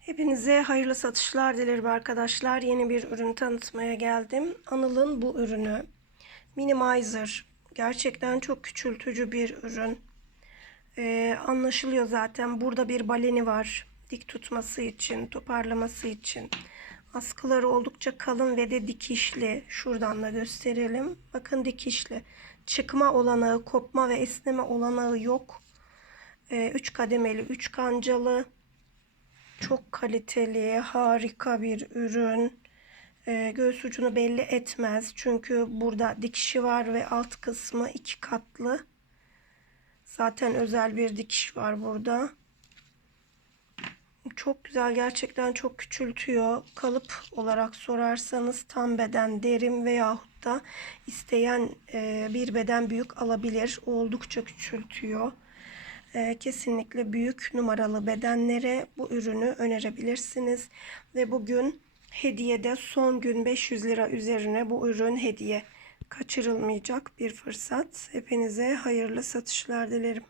Hepinize hayırlı satışlar dilerim arkadaşlar. Yeni bir ürün tanıtmaya geldim. Anıl'ın bu ürünü. Minimizer. Gerçekten çok küçültücü bir ürün. Ee, anlaşılıyor zaten. Burada bir baleni var. Dik tutması için, toparlaması için. Askıları oldukça kalın ve de dikişli. Şuradan da gösterelim. Bakın dikişli. Çıkma olanağı, kopma ve esneme olanağı yok. 3 kademeli, 3 kancalı. Çok kaliteli, harika bir ürün. Ee, göğüs ucunu belli etmez. Çünkü burada dikişi var ve alt kısmı iki katlı. Zaten özel bir dikiş var burada. Çok güzel gerçekten çok küçültüyor. Kalıp olarak sorarsanız tam beden derim veyahut da isteyen e, bir beden büyük alabilir. Oldukça küçültüyor. E, kesinlikle büyük numaralı bedenlere bu ürünü önerebilirsiniz. Ve bugün hediyede son gün 500 lira üzerine bu ürün hediye. Kaçırılmayacak bir fırsat. Hepinize hayırlı satışlar dilerim.